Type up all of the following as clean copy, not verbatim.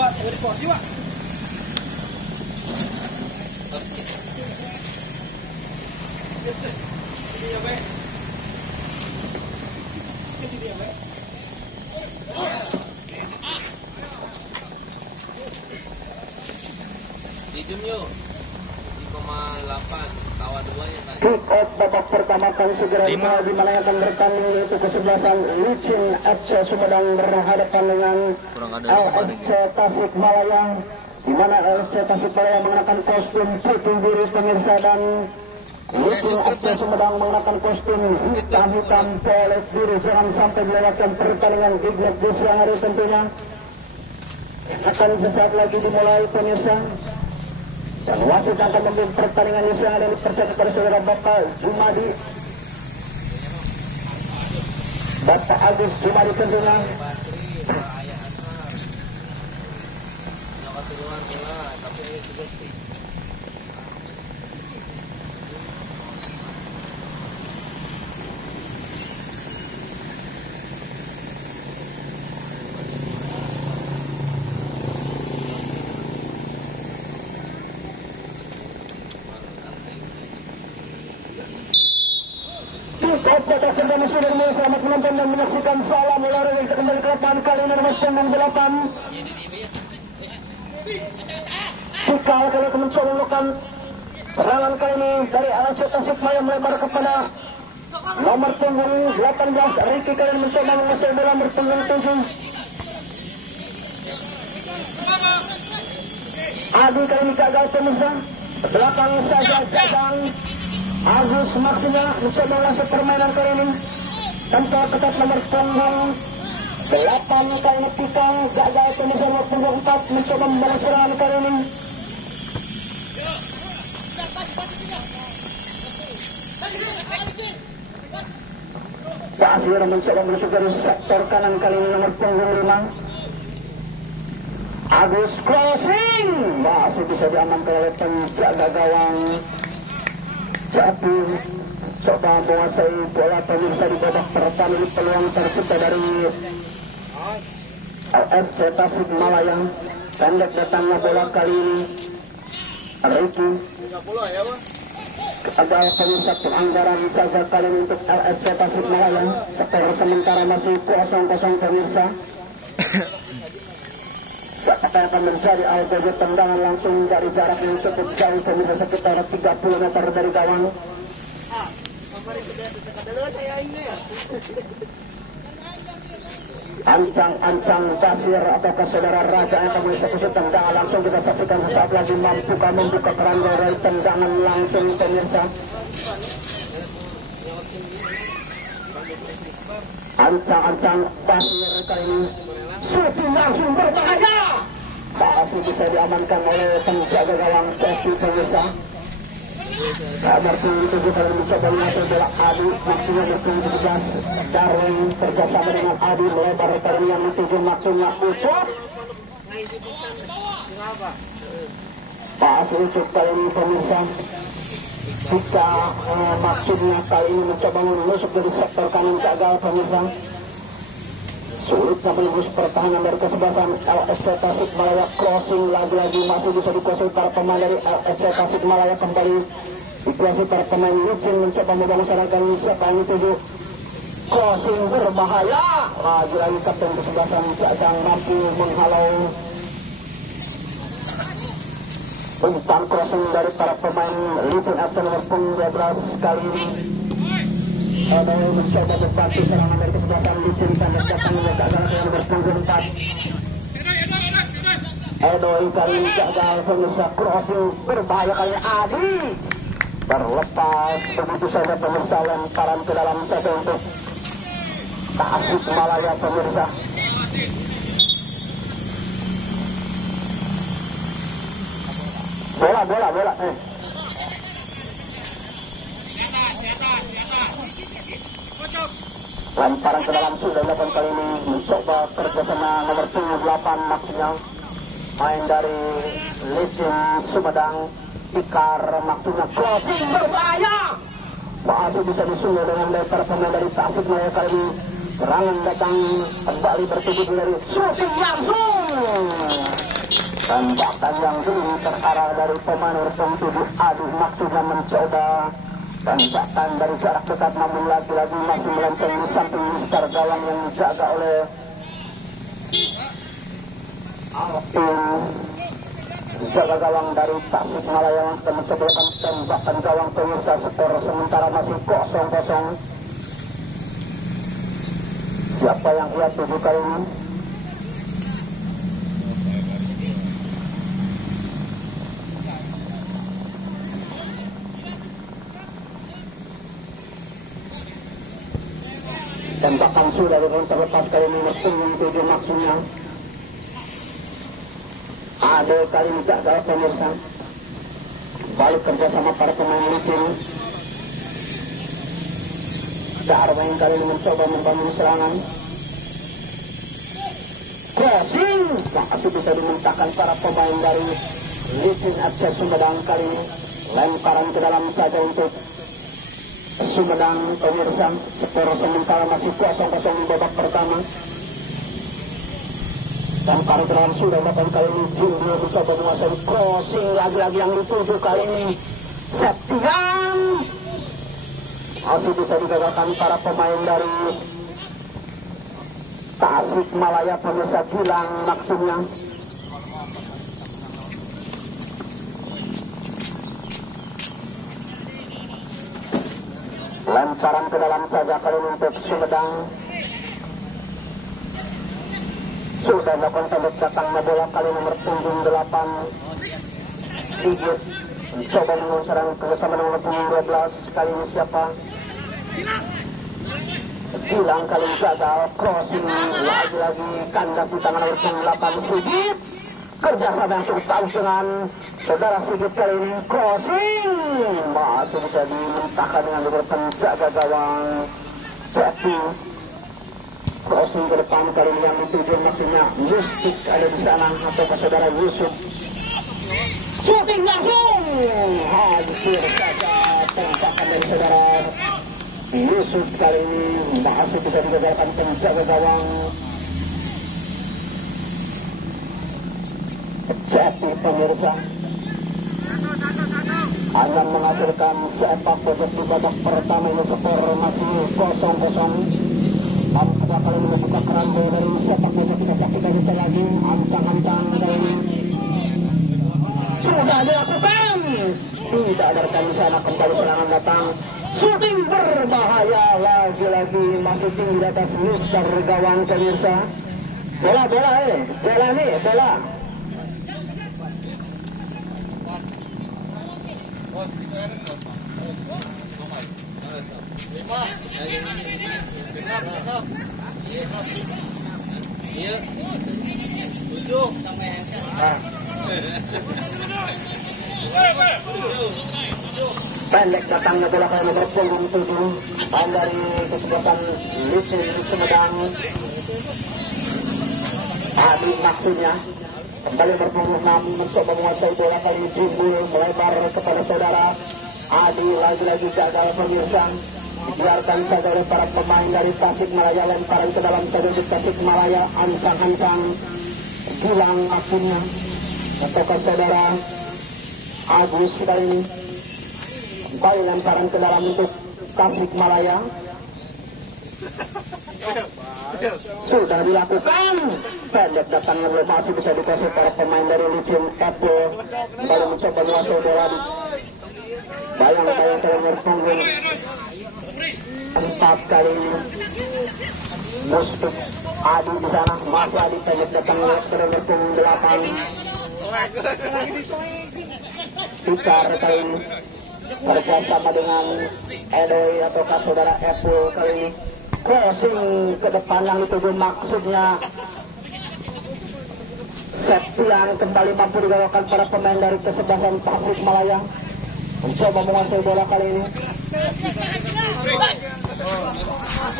Pak, dari porsi, Pak. Yes, deh. Ini ya, Pak. Ini ya, Pak. Dijum yuk 3,8 tawa 2 ya Pak. Kick off babak pertama akan segera dimulai di mana akan bertanding yaitu kesebelasan Licin FC Sumedang berhadapan dengan LSC Tasikmalaya, di mana LSC Tasikmalaya mengenakan kostum putih biru pemirsa dan Licin FC Sumedang mengenakan kostum hitam polos biru. Jangan sampai melewatkan pertandingan Gignet di siang hari tentunya. Akan sesaat lagi dimulai pemirsa. Dan wasit akan memimpin pertandingan ini yang ada dipercaya kepada saudara Bapak Jumadi, Bapak Agus Jumadi tentunya. Bapak kembali sudah mulai, selamat menonton dan menyaksikan. Salam olahraga yang kembali ke lapangan kali ini nomor punggung 8. Fikal kali ini mencoba melakukan serangan kali ini dari LSC Tasikmalaya melebar kepada nomor punggung 18. Ricky kali ini mencoba menguasai bola nomor punggung 7. Adi kali ini gagal pemirsa. Belakang saja Jadang. Agus maksudnya mencoba menguasai permainan kali ini. Tanpa ketat nomor punggung 8 kali ini Fikal gagal pemirsa. Nomor punggung 4 mencoba membalas serangan kali ini. Basir mencoba menusuk dari sektor kanan kali ini nomor punggung 5. Agus crossing masih bisa diamankan oleh penjaga gawang Jati. Coba menguasai bola pemirsa di babak pertama. Peluang tercipta dari LSC Tasikmalaya. Pendek datangnya bola kali ini Ricky. Ada pemirsa pelanggaran saja kali ini untuk LSC Tasikmalaya. Skor sementara masih 0-0 pemirsa. Siapa yang akan menjadi algojo tendangan langsung dari jarak yang cukup jauh pemirsa, sekitar 30 meter dari gawang. Ancang-ancang Basir ataukah saudara Raja yang akan mengeksekusi tendangan langsung. Kita saksikan sesaat lagi mampukah membuka keranjang dari tendangan langsung pemirsa. Ancang-ancang Basir kali ini shooting langsung berbahaya. Masih bisa diamankan oleh penjaga gawang Chelsea pemirsa. Nomor 7 kali mencoba mengasih bola Adi. Maksudnya nomor 17 Darwin kerjasama dengan Adi melebar kali yang menuju maksudnya ucap. Masih ucap kali ini pemirsa. Jika maksudnya kali ini mencoba menusuk dari sektor kanan gagal pemirsa. Sulitnya menembus pertahanan dari kesebelasan LSC Tasikmalaya. Crossing lagi-lagi masih bisa dikuasai para pemain dari LSC Tasikmalaya. Kembali dikuasai para pemain Licin mencoba membangun serangan. Siapa yang dituju? Crossing berbahaya. Lagi-lagi kapten kesebelasan Jajang mampu menghalau umpan crossing dari para pemain Licin FC nomor 12 kali ini. Edo mencoba membantu serangan dari kesebelasan Licin. Pendek datangnya gagal dengan nomor punggung 4. Edo kali ini gagal pemirsa. Crossing berbahaya kali ini Adi berlepas begitu saja pemirsa. Lemparan ke dalam saja untuk Tasikmalaya pemirsa. Bola. Lemparan ke dalam sudah dilakukan kali ini. Mencoba kerjasama nomor 8 maksudnya main dari Licin Sumedang. Fikar maksudnya crossing berbahaya. Masih bisa disusul dengan lempar pemain dari Tasikmalaya kali ini. Serangan datang kembali bertujuh dari shooting langsung. Tembakan yang dulu terarah dari pemain nomor 7 Adi maksudnya mencoba tembakan dari jarak dekat, namun lagi-lagi masih melenceng di samping Mister gawang yang dijaga oleh Alvin. Jaga gawang dari Tasikmalaya yang mencoba tembakan gawang pemirsa. Skor sementara masih 0-0. Siapa yang ia tuju kali ini? Tembakan sudah terlepas kali ini maksudnya 7 maksudnya. Ada kali ini gagal pemirsa. Balik kerjasama para pemain licin. Darmain kali ini mencoba membangun serangan. Crossing masih bisa dimintakan para pemain dari licin FC Sumedang kali ini. Lemparan ke dalam saja untuk Sumedang pemirsa. Skor sementara masih 0-0 di babak pertama. Dan para dalam sudah melakukan kali ini Jimbo mencoba menguasai crossing lagi-lagi yang dituju kali ini Septian masih bisa digagalkan para pemain dari Tasikmalaya pemirsa. Gilang maksudnya. Lemparan ke dalam saja kali ini untuk Sumedang. Sudah melakukan tembak datangnya bola kali nomor 8 Sigit mencoba mengusahakan kerjasama nomor 12 kali ini siapa? Gilang kali ini gagal. Crossing lagi-lagi kandas di tangan nomor 8 Sigit. Kerjasama yang cukup bagus dengan saudara Sigit kali ini. Crossing masih bisa dimentahkan dengan beberapa jaga gawang Jati. Crossing ke depan kali ini yang dituju maksudnya Mustik ada di sana atau saudara Yusuf. Shooting langsung hancur saja tembakan dari saudara Yusuf kali ini masih bisa digagalkan penjaga gawang Jati pemirsa. Hanya menghasilkan sepak pojok di babak pertama ini. Skor masih 0-0. Baru kedua kali membuka keranjang dari sepak bola kita saksikan sekali lagi. Ancang-ancang dari sudah dilakukan. Tidak ada rekan di sana, kembali serangan datang. Shooting berbahaya lagi-lagi masih tinggi di atas Mister gawang pemirsa. Bola nih bola. Iya. 7 sampai pendek datangnya bola kali nomor 7 dari kesempatan licin di Sumedang. Adi maksudnya kembali berpunggung 6 mencoba menguasai bola kali ini. Jimbul melebar kepada saudara Adi, lagi-lagi gagal pemirsa. Dibiarkan saja oleh para pemain dari Tasikmalaya. Lemparan ke dalam saja di Tasikmalaya. Ancang-ancang Gilang akhirnya atau ke saudara Agus kali ini. Kembali lemparan ke dalam untuk Tasikmalaya. Sudah dilakukan. Pendek datangnya belum masih bisa dikuasai para pemain dari licin Apple. Kembali mencoba menguasai bola. Bayang-bayang nomor punggung 4 kali ini. Mustik Adi di sana. Masih Adi pendek datangnya ke nomor punggung 8. Pikar kali ini bersama dengan Edoy atau saudara Apple kali ini. Crossing ke depan yang dituju maksudnya Septian. Kembali mampu digagalkan para pemain dari kesebelasan Tasikmalaya. Mencoba menguasai bola kali ini.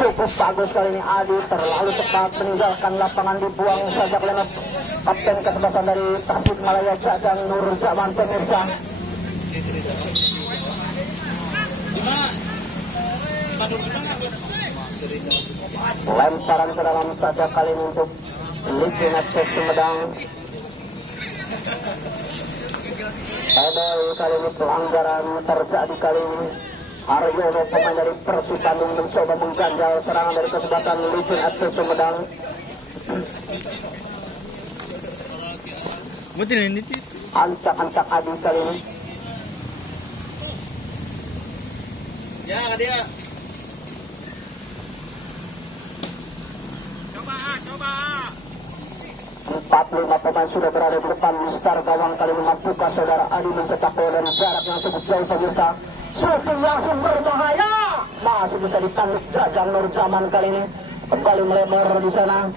Cukup bagus kali ini Adi, terlalu cepat meninggalkan lapangan, dibuang saja oleh kapten kesebelasan dari Tasikmalaya Jajang Nur Zaman pemirsa. Lemparan ke dalam saja kali ini untuk licin FC Sumedang. Kali ini pelanggaran terjadi kali ini. Aryono pemain dari Persib Bandung mencoba mengganjal serangan dari kesempatan Licin FC Sumedang. Ancak-ancak Adi kali ini. Ya, dia. Coba. 45 pemain sudah berada di depan Mister gawang kali ini. Mampukah saudara Adi mencetak bola dari jarak yang cukup jauh pemirsa? Shooting langsung berbahaya. Masih bisa ditangkap Jajang Nurjaman kali ini. Kembali melebar di sana.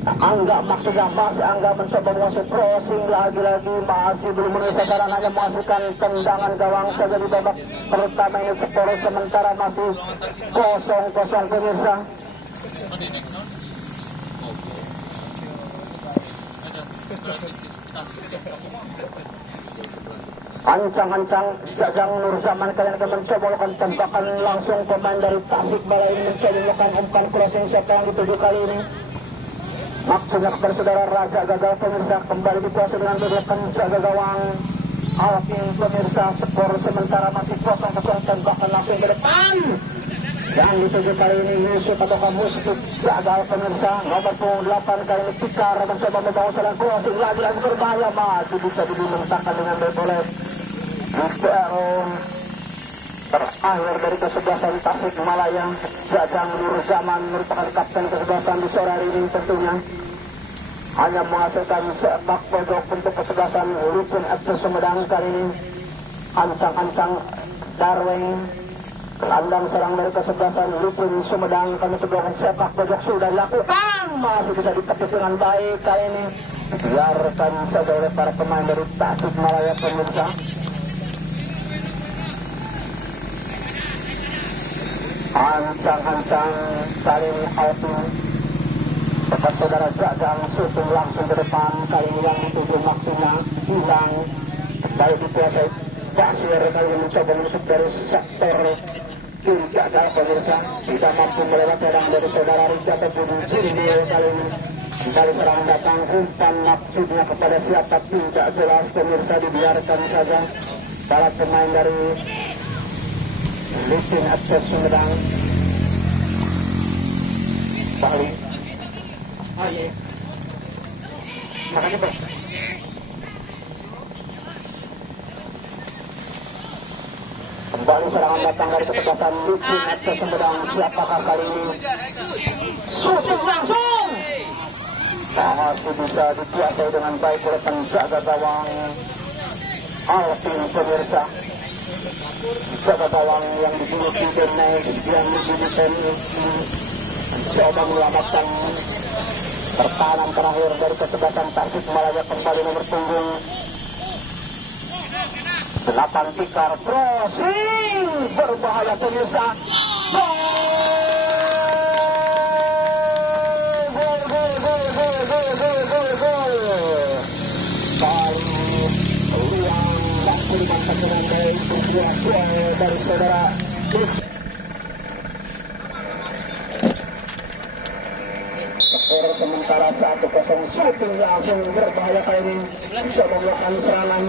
Angga maksudnya masih Angga mencoba masuk crossing lagi-lagi, masih belum menyelesaikan, hanya menghasilkan tendangan gawang saja di babak pertama ini. Skor sementara masih 0-0 pemirsa. Ancang-ancang Jajang Nurjaman kalian akan mencoba melakukan tembakan langsung. Pemain dari Tasikmalaya ini mencoba melakukan umpan crossing siapa yang dituju kali ini. Maksudnya kepada saudara Raja gagal pemirsa, kembali dikuasai dengan kedudukan jaga gawang Alvin pemirsa. Skor sementara masih 0-0, tembakan langsung ke depan. Yang dituju kali ini Yusuf atau Mustik gagal pemirsa. Nomor 8 kali ini Tikar mencoba membawa selang crossing lagi-lagi berbahaya, masih bisa dimenangkan dengan Betolet. Terakhir dari kesebelasan Tasikmalaya, Jajang Nurjaman merupakan kapten kesebelasan di sore hari ini tentunya. Hanya menghasilkan sepak pojok untuk kesebelasan Licin FC Sumedang kali ini. Ancang-ancang Darwin, gelandang serang dari kesebelasan Licin Sumedang, kami coba sepak pojok sudah dilakukan, masih bisa ditepis dengan baik kali ini. Biarkan saja oleh para pemain dari Tasikmalaya pemirsa. Ancang-ancang kali ini Alvin dekat saudara Jajang, syuting langsung ke depan kali ini yang dituju maksudnya hilang. Baik dikuasai Basir kali ini mencoba menusuk dari sektor kiri gagal pemirsa, tidak mampu melewati serangan dari saudara Rizky ataupun Jirio kali ini. Kembali serangan datang, umpan maksudnya kepada siapa tidak jelas pemirsa, dibiarkan saja para pemain dari Licin FC Sumedang. Bali. Iya. Makanya bro. Kembali serangan datang dari ketegasan Licin FC Sumedang. Siapakah kali ini? Shooting langsung. Masih bisa dikuasai dengan baik oleh penjaga gawang Alvin pemirsa. Jaga gawang yang dijuluki Denis yang dijulukan coba menyelamatkan pertahanan terakhir dari kesebelasan Tasikmalaya. Kembali nomor punggung 8 Tikar, crossing berbahaya pemirsa. Dari saudara skor sementara 1-0. Shooting langsung berbahaya kali ini, mencoba melakukan serangan.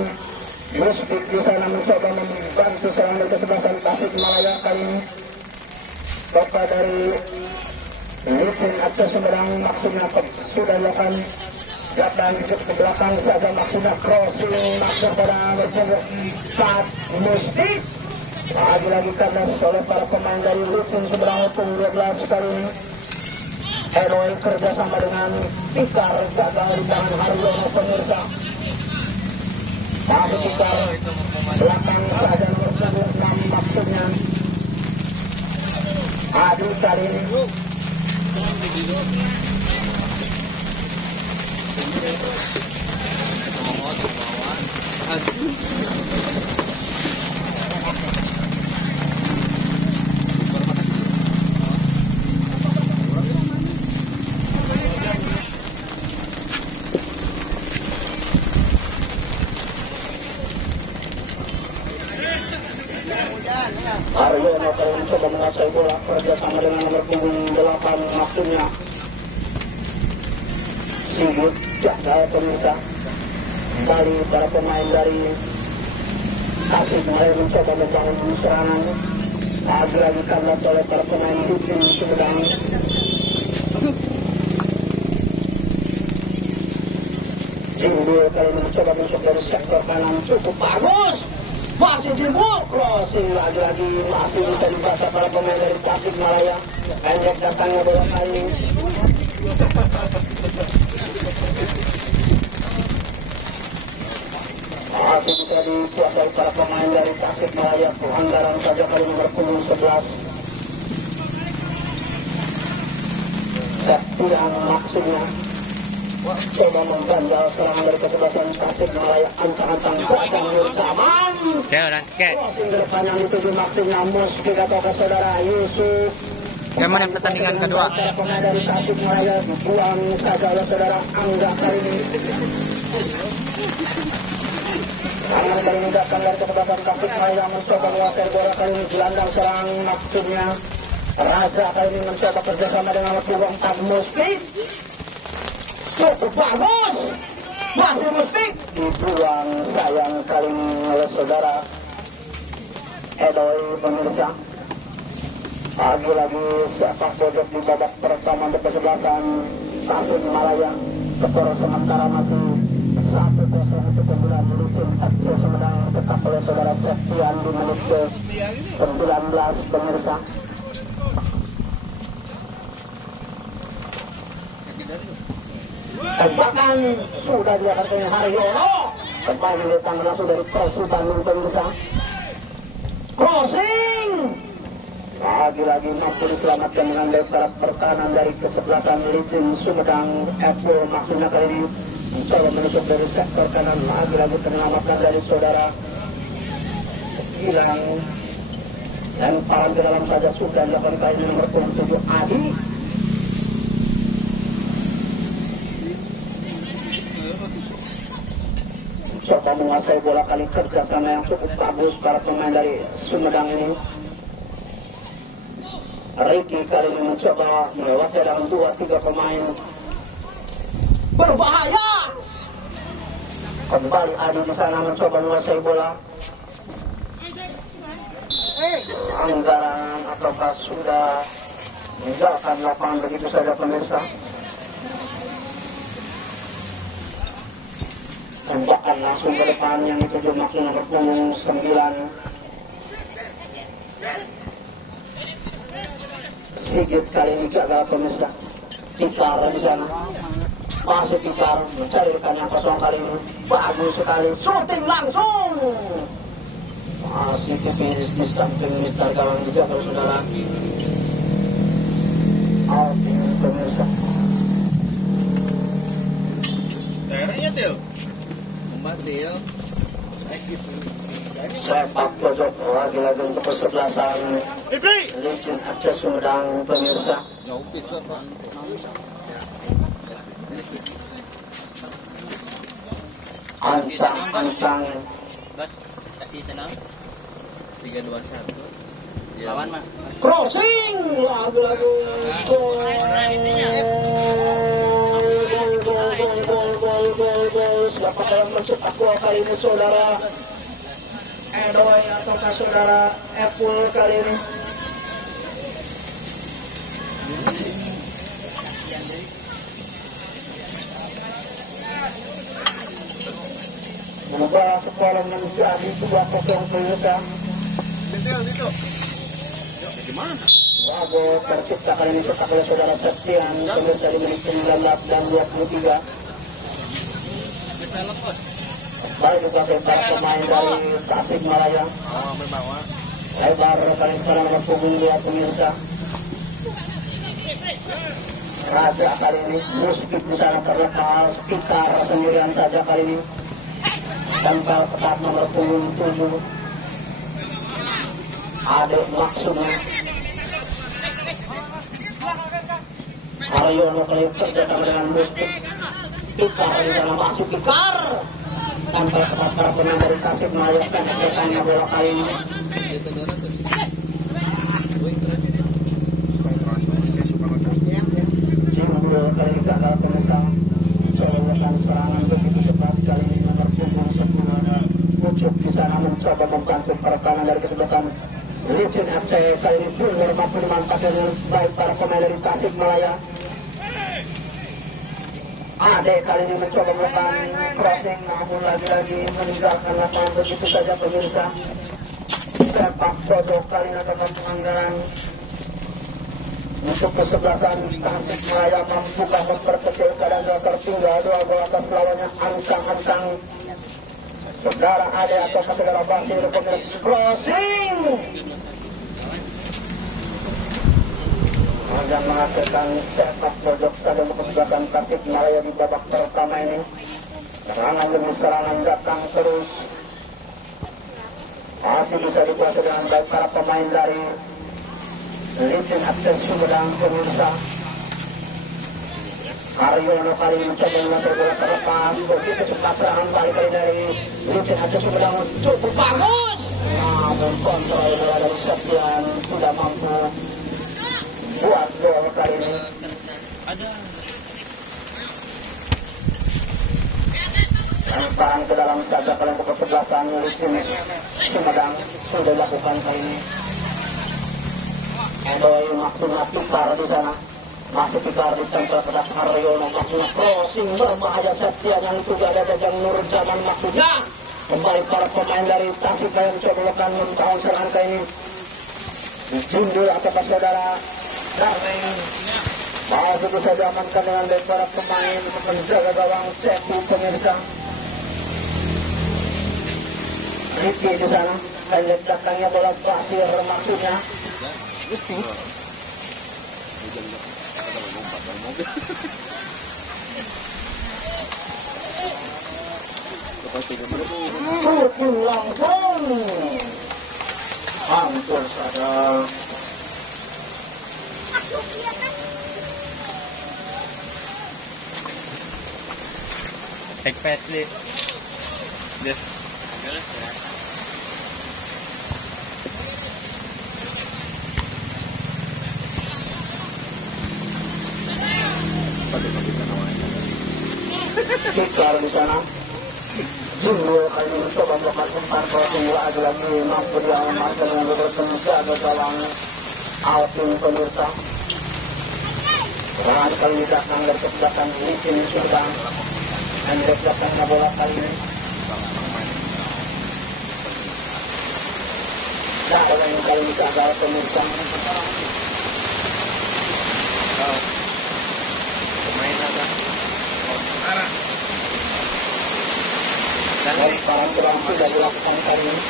Mustik di sana mencoba membantu serangan dari kesebelasan Tasikmalaya kali ini. Bapak dari Licin FC Sumedang maksudnya sudah dilakukan datang ke belakang saja, maksudnya crossing masuk pada berpunggung 4 Mustik. Lagi-lagi karena oleh para pemain dari Licin Sumedang pun 12 kali ini. Eloy kerjasama dengan Tikar gagal di tangan Haryono pemirsa. Masih Tikar belakang saja berpunggung 6 maksudnya Adi kali ini. Aryono kali ini coba menguasai bola kerjasama dengan nomor punggung 8 maksudnya Sigit gagal pemirsa. Kembali para pemain dari Tasik Malaya mencoba membangun serangan. Lagi-lagi kandas oleh para pemain Lucin Sumedang. Jimbul kali ini mencoba masuk dari sektor kanan, cukup bagus. Masih Jimbul, crossing lagi-lagi masih bisa dibaca para pemain dari Tasik Malaya. Pendek datangnya bola kali ini. Masih bisa dikuasai para pemain dari Tasik Malaya. Pelanggaran saja kali nomor punggung 11. Septian maksudnya coba mengganjal serangan dari kesebelasan Tasik Malaya. Ancang-ancang datang Nurjaman. Crossing ke depan yang dituju maksudnya Muspik atau ke saudara Yusuf. Gimana pertandingan kedua? Para pemain dari Tasik Malaya dibuang saja oleh saudara Angga kali ini. Tangan kali ini datang dari kesebelasan Tasik Malaya mencoba menguasai bola kali ini. Gelandang serang maksudnya Raja kali ini mencoba kerjasama dengan nomor 4 Muspik. Cukup bagus. Masih Muspik. Dibuang sayang kali ini oleh saudara Edoy pemirsa. Lagi-lagi sepak bodoh di babak pertama untuk kesebelasan Tasik Malaya. Skor sementara masih 1-0 untuk keunggulan Lucin FC Sumedang tetap oleh saudara Septian di menit ke 19 pemirsa. Tembakan sudah dilakukan oleh Haryono. Kembali datang langsung dari Persib Bandung pemirsa. Crossing. Lagi-lagi mampu diselamatkan dengan lebar pertahanan dari kesebelasan Lucin Sumedang. Apple maksudnya kali ini mencoba menusuk dari sektor kanan. Lagi-lagi menyelamatkan dari saudara hilang. Dan paran ke dalam saja sudah dilakukan kali ini nomor 7 Adi. Coba menguasai bola kali kerjasama yang cukup bagus para pemain dari Sumedang ini. Ricky kali ini mencoba melewati dalam 2-3 pemain. Berbahaya. Kembali Adi di sana mencoba menguasai bola. Anggaran ataukah sudah meninggalkan lapangan begitu saja pemirsa. Tembakan langsung ke depan yang dituju maksud nomor punggung 9. Sigit kali ini gagal pemirsa. Tikar di sana. Masih Tikar mencairkan yang kosong kali ini. Bagus sekali. Shooting langsung. Masih tipis di samping Mister Gawang juga kalau saudara. Oke pemirsa. Daerahnya Til. Mbak Til. Sepak pojok lagi-lagi untuk kesebelasan Lucin FC Sumedang pemirsa. Ancang-ancang. Bos, kasih senang. 3-2-1. Lawan mah. Crossing lagi-lagi. Gol. Siapa yang mencetak gol kali ini saudara Edoy ataukah saudara Apple kali ini? Mengubah skor menjadi 2-0 pemirsa. Gimana? Bagus tercipta kali ini cetak oleh saudara Septian pemirsa di menit 19 dan 23. Baik juga para pemain dari Tasik Malaya. Oh, membawa. Lebar kali sekarang nomor punggung 2 pemirsa. Raja kali ini Muspik di sana terlepas. Pikar sendirian saja kali ini. Tempel ketat nomor punggung 7. Adek maksudnya. Haryono kali kerjasama dengan Muspik. Pikar di sana masuk Pikar. Tempel ketat para pemain dari Tasik Malaya dan ketekannya bola kali ini. Jimbul kali ini gagal pemirsa. Coba serangan begitu cepat kali ini nomor pertahanan dari kesebelasan Licin FC. Kali ini full mampu dimanfaatkan baik para pemain dari Tasikmalaya. Ade kali ini mencoba melakukan crossing, namun lagi-lagi meninggalkan lapangan begitu saja pemirsa. Sepak pojok kali ini akan pelanggaran untuk kesebelasan Tasikmalaya. Mampukah memperkecil keadaan tertinggal 2 gol atas lawannya ancang-ancang. Saudara Ade atau saudara Basir crossing akan menghasilkan sepak pojok saja untuk kesebelasan Tasikmalaya di babak pertama ini. Serangan demi serangan datang terus, masih bisa dikuasai dengan baik para pemain dari Licin FC Sumedang pemirsa. Aryono kali ini mencoba mengatur bola terlepas, begitu cepat serangan balik kali dari Licin FC Sumedang cukup bagus, namun kontrol bola dari Septian tidak mampu buat gol kali ini. Lemparan ke dalam saja kelompok kesebelasan Licin Sumedang sudah dilakukan kali ini. Edoy maksudnya pikar di sana, masih pikar ditempel pada Haryono, maksudnya crossing berbahaya. Septian yang itu ada Jajang Nur Zaman maksudnya. Kembali para pemain dari Tasikmalaya mencoba melakukan tahun serangan kali ini. Jundul atau saudara Darling mau begitu saja amankan dengan dari para pemain untuk menjaga gawang Cepu pemirsa. Ricky di sana, dan datangnya bola Basir maksudnya. Langsung hampir saja. Take fast nih. Just. Pikar di sana. Jundul kali ini mencoba melakukan umpan crossing, lagi mampu dia memasang yang menjaga gawang Alvin pemirsa. Serangan kali ini datang dari kesebelasan Licin Sumedang. Hendrik datangnya bola kali ini. Ada yang kali ini gagal pemirsa. Pemain apa? Lemparan kurang sudah dilakukan kali ini.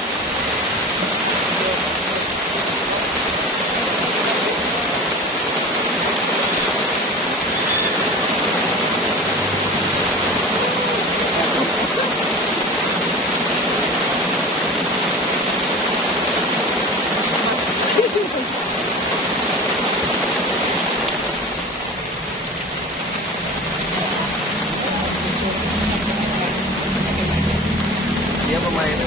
Dia pemain.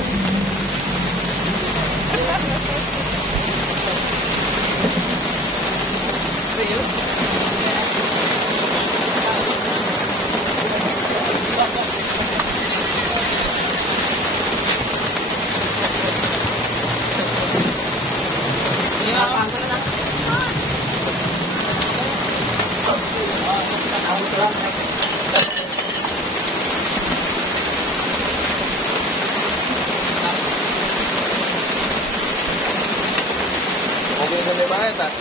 Mobil sampai bahaya tak?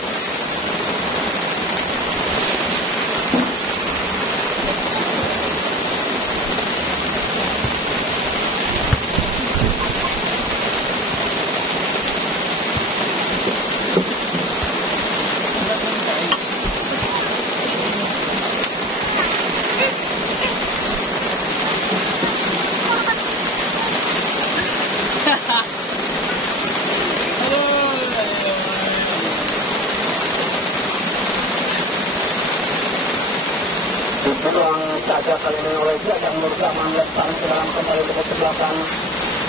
Peluang saja kali ini oleh Jajang Nur Zaman, lemparan ke dalam kembali ke kesebelasan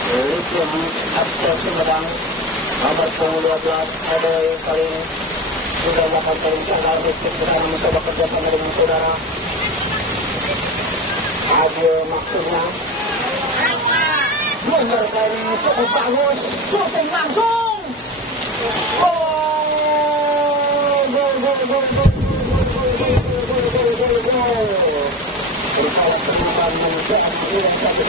Licin FC Sumedang. Nomor 12 Edoy kali ini sudah melakukan perencanaan Licin sekarang mencoba kerjasama dengan saudara Adil maksudnya. Nomor kali cukup bagus, shooting langsung. Gol, gol, gol, gol, gol, gol. Bersalah teman manusia yang satu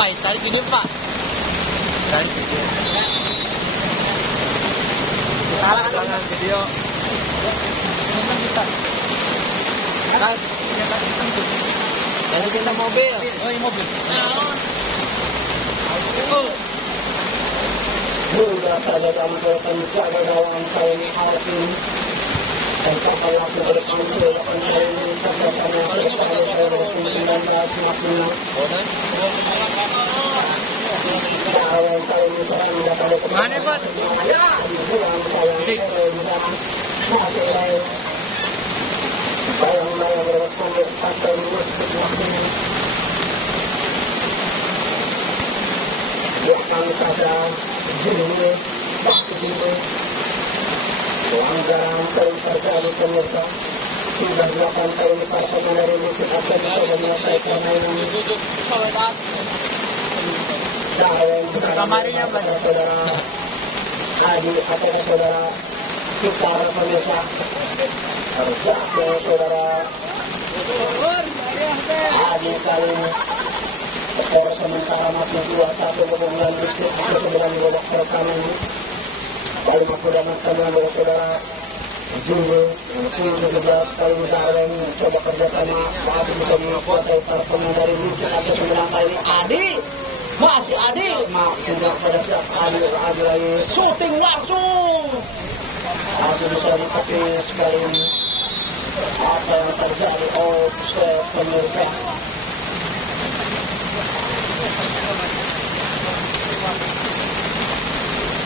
Pak, tarik video Pak. Tarik video. Tangan video. Kas. Dari kita mobil. Oh, ini mobil. Sudah saja dalam jaga gawang saya ini Arvin. Dan sampai waktu berdepan silakan saya ini terdapat Mana Pak? Pelanggaran sering terjadi pemirsa. Sudah 8 kali para pemain dari musim akan bisa menyelesaikan permainan. Kamarinya Pak. Saudara Adi atau saudara kita pemirsa. Harusnya saudara Adi kali ini. Skor sementara masih 2-1 kemudian Rizky atau kemudian di babak pertama ini. Kali sudah teman dari saudara Jumbo yang ke-17 kali Darwin coba kerjasama Adi bisa menguasai para pemain dari Rizky atau kemudian kali Adi masih Adi tidak pada siap Adi lagi shooting langsung Adi bisa ditepis sekali ini apa yang terjadi offset pemirsa.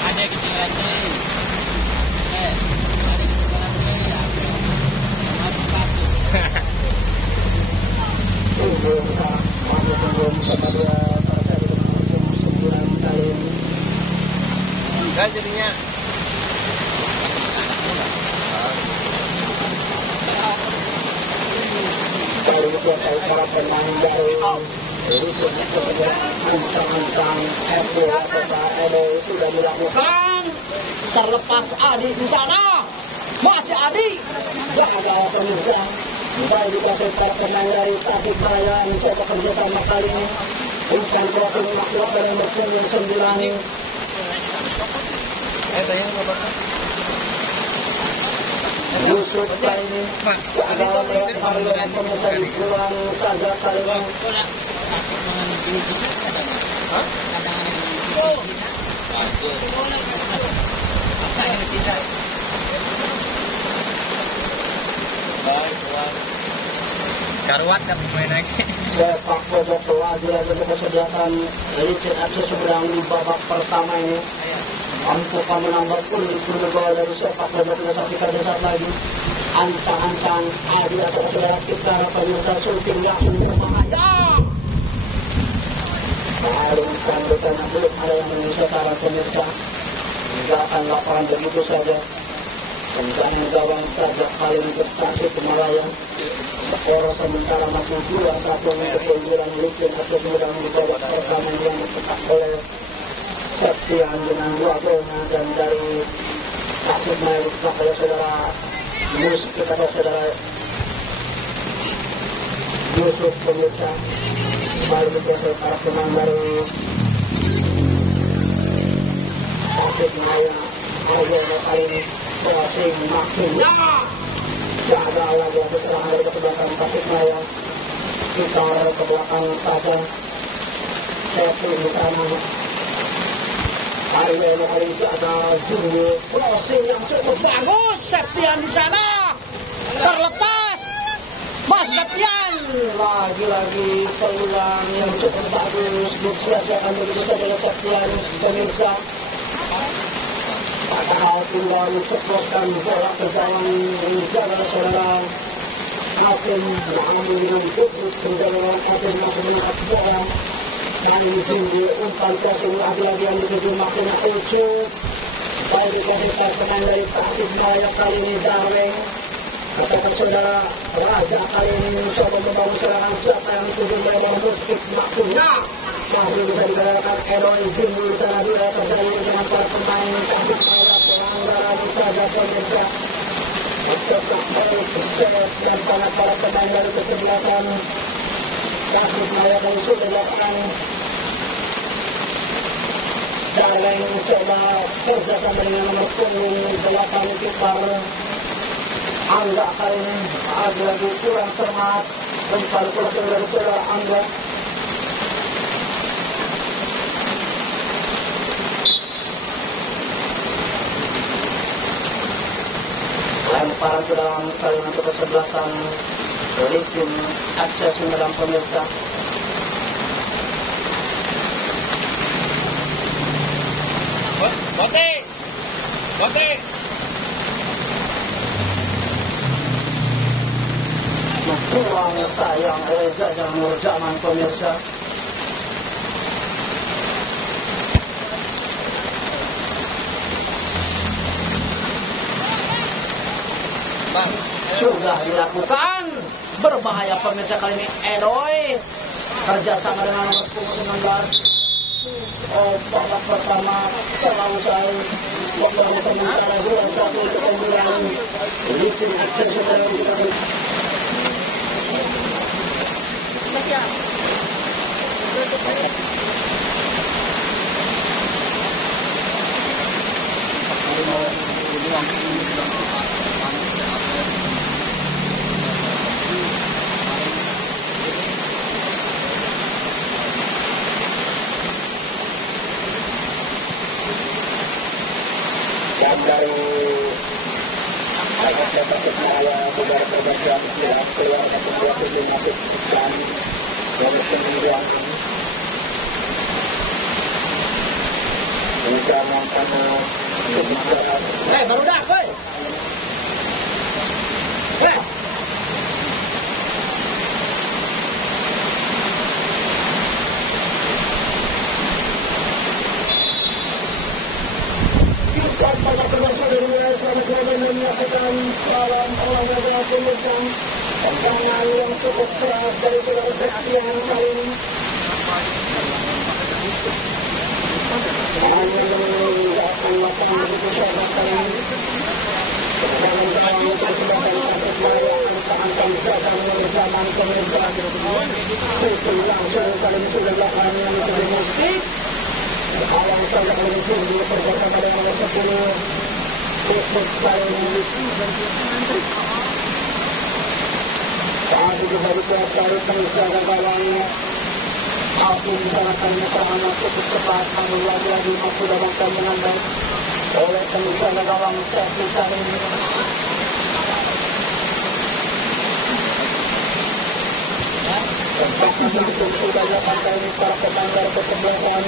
Ada ketinggalan ini. Belum sama dua partai di musim 9 kali ini. Enggak jadinya. Kali ini para pemain dari ancang-ancang Edo atau Edo sudah dilakukan. Terlepas Adi di sana, masih Adi. Gak ada pemirsa. Saya dikasih para pemain dari Tasikmalaya mencoba kerjasama kali ini. Bukan crossing makhluk dari mesin 9. Tanya apa? Yusuf kali ini ada melihat panggilan pemirsa di bulan saja kali ini. Karuat kan main lagi. Sepak bola pelajar untuk kesediaan Licin FC Sumedang di babak pertama ini. Mampu menambah pun gol dari sepak bola tidak saksikan saat lagi. Ancang-ancang Adi atau saudara kita pemirsa shooting langsung berbahaya. Paling bukan belum ada yang menunjukkan para pemirsa. Tidak akan laporan begitu saja. Tentang gawang saja kali ini Tasikmalaya. Skor sementara masih 2-1 untuk keunggulan Licin FC Sumedang di babak pertama yang dicetak oleh Septian dengan 2 golnya dan dari Tasikmalaya kepada saudara Yusuf kepada saudara Yusuf pemirsa. Kembali berjasa para pemain dari Tasikmalaya. Ayo kali ini crossing maksudnya tidak ada lagi serangan dari belakang Tasikmalaya. Kita ke belakang saja. Satu di sana. Hari ini ada Jumbo crossing yang cukup bagus. Septian di sana terlepas. Mas Septian lagi-lagi peluang yang cukup bagus disiapkan begitu saja Septian pemirsa. Padahal tinggal menceplokkan bola ke gawang jaga saudara Hakim mengalami dengan khusus penjagaan Hakim masih mengangkat bola. Dan Jumbo umpan crossing lagi-lagi yang dituju maksudnya ucuk. Baik dikasihkan teman dari Tasikmalaya kali ini Darling. Katakan saudara Raja kali ini mencoba membangun serangan, siapa yang dituju memang musik maksudnya masih bisa digerakan Edoy Jimmy di sana dia terjadi dengan para pemain Tasikmalaya. Pelanggaran saja pemirsa tetap baik set dan para pemain dari kesebelasan Tasikmalaya kali sudah dilakukan. Darling coba kerjasama dengan nomor punggung 8 kiper Angga kali ini lagi kurang cermat, kembali kurang dari saudara Angga. Lemparan ke dalam kalian untuk kesebelasan Licin FC Sumedang pemirsa. Bote! Bote! Kurang sayang Reza dan Nurjaman pemirsa. Bang, Sudah dilakukan. Berbahaya pemirsa kali ini Edoy. Kerjasama dengan nomor punggung 19. Babak pertama terlalu sayang. Babak sementara 2-1 keunggulan Licin FC Sumedang. Dan dari Tasikmalaya sudah berbagian keluar ke sebuah tim masuk dan dari kemudian jangan karena baru dah boy. Pada permasalahan dari mulai selamat malam menyampaikan salam olahraga pemirsa. Tendangan yang cukup keras dari saudara Sekian kali ini. Dan akan lakukan begitu saja kali ini. Tendangan sekarang untuk kesebelasan Tasikmalaya akan jaga menurut zaman pemirsa. Itu langsung kali ini sudah dilakukan yang sudah musik. Alang sangat menyusul di bersama dengan nomor 10 Khusus kali ini saat itu hari dari pengusaha gawangnya aku misalkan bersama cukup cepat namun lagi-lagi masih dapat menandang oleh pengusaha gawang Serti kali ini. Tempat itu sudah dapat kali para pemain dari kesebelasan